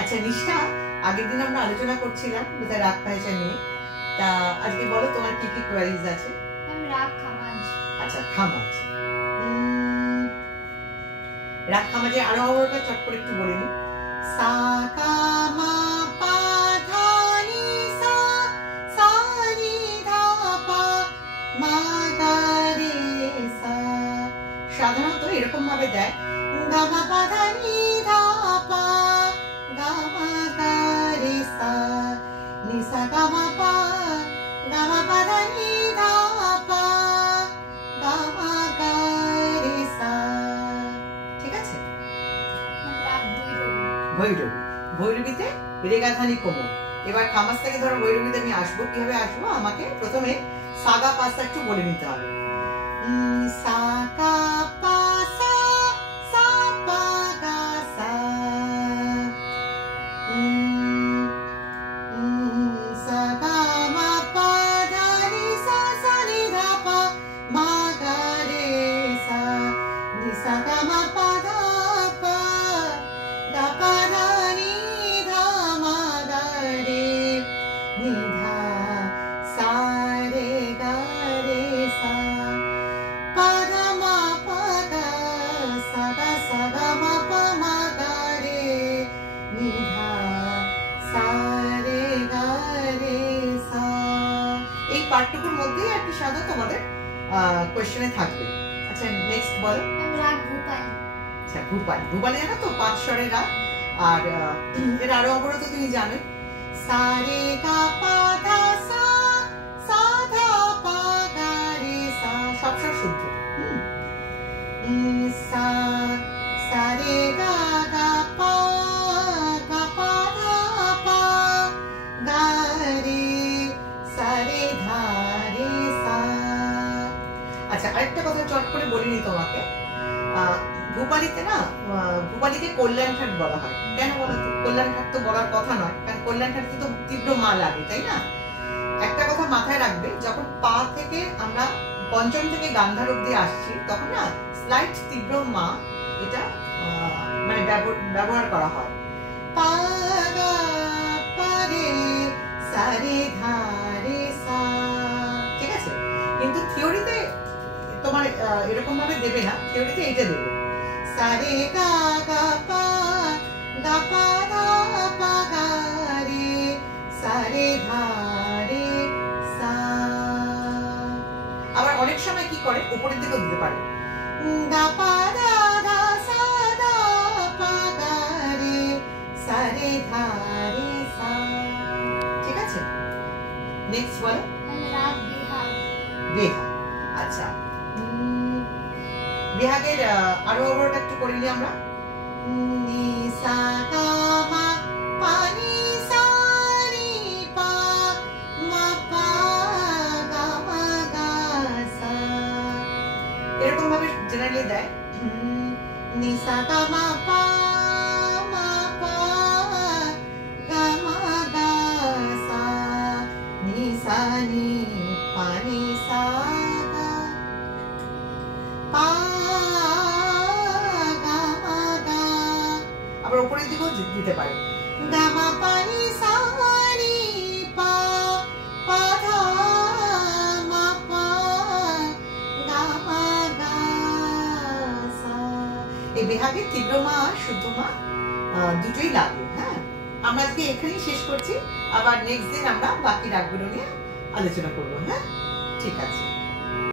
আচ্ছা নিষ্ঠা, আগের দিন আমরা আলোচনা করছিলাম রাগ পেঁচা নিয়ে। তা আজকে বলো তোমার কি কি কোয়ারিজ আছে? রাগ খামাজ। আচ্ছা খামাজ, রাগ খামাজে আরো আওয়ারটা চট করে একটু বলে নি। সা কা মা পা ধা নি সা, সা নি ধা পা মা গা রে সা। সাধারণত এরকম ভাবে দেয় গা মা পা ধা নি ধা পা গা মা গা রে সা, নি সা গা মা পা গা মা পা ধা নি ধা পা গা মা গা রে সা। ঠিক আছে? ভৈরবী, ভৈরবীতে রেগাধানি কোমল। এবার খামাজ থেকে ধরো ভৈরবীতে আমি আসবো, কিভাবে আসবো? আমাকে প্রথমে সাগা পাসা একটু বলে নিতে হবে। সাগা পাসা সা পা গা সা, সাগা মা পা ধা নি সা, সা নি ধা পা মা গা রে সা, নি সা গা মা পা ধা পা গা পা ধা নি ধা মা গা রে নি ধা সা রে গা রে সা, পা ধা মা পা গা সা গা সা গা মা পা মা গা রে নি ধা সা রে গা রে সা। এই পার্টটুকুর মধ্যেই একটা সাদা তোমাদের কোশ্চেনে থাকবে। আচ্ছা নেক্সট বলো। রাগ ভূপাল। আচ্ছা ভূপাল, ভূপাল জানো তো 5 স্বরের রাগ। আর এর আরো অবরত তুমি জানো, সা রে গা পা ধা সা, সা ধা পা গা রে সা, সব স্বর শুদ্ধ। সা সা রে গা গা পা গা পা ধা পা গা রে সা রে ধা রে সা। আচ্ছা আরেকটা কথা চট করে বলিনি তোমাকে, ভূপালিতে না, ভূপালিকে কল্যাণঘাট বলা হয়। কেন বলো তো? কল্যাণঘাট তো বলার কথা নয়, কারণ কল্যাণঘাটে তো তীব্র মা লাগে, তাই না? একটা কথা মাথায় রাখবে, যখন পা থেকে আমরা পঞ্চম থেকে গান্ধার অব্দি আসছি, তখন না স্লাইট তীব্র মা এটা মানে ব্যবহার করা হয়। পা গা পা রে সা রে ধা রে সা। ঠিক আছে? কিন্তু থিওরিতে তোমার এরকম ভাবে দেবে না, থিওরিতে এইটা দেবে সা রে গা গা পা গা পা ধা পা গা রে সা রে ধা রে সা। আবার অনেক সময় কি করে, উপরের দিকেও দিতে পারে, গা পা ধা ধা সা ধা পা গা রে সা রে ধা রে সা। ঠিক আছে? নেক্সট বলো। রাগ বিহাগ। বিহাগ। আচ্ছা বিহাগের আরো অবরোধ একটু করে নিই আমরা। নি সা গা মা পা নি সা রি পা মা পা গা মা গা সা। এরকম ভাবে জেনারেলি দেয়, নি সা গা মা পা মা পা গা মা গা সা, নি সা নি পা নি সা গা পা গা মা গা। আবার উপরের দিকেও দিতে পারে, গা মা পা নি সা রি পা পা ধা মা পা গা মা গা সা। এই বিহাগে তীব্র মা আর শুদ্ধ মা দুটোই লাগে। হ্যাঁ, আমরা আজকে এখানেই শেষ করছি, আবার নেক্সট দিন আমরা বাকি রাগগুলো নিয়ে আলোচনা করবো। হ্যাঁ ঠিক আছে।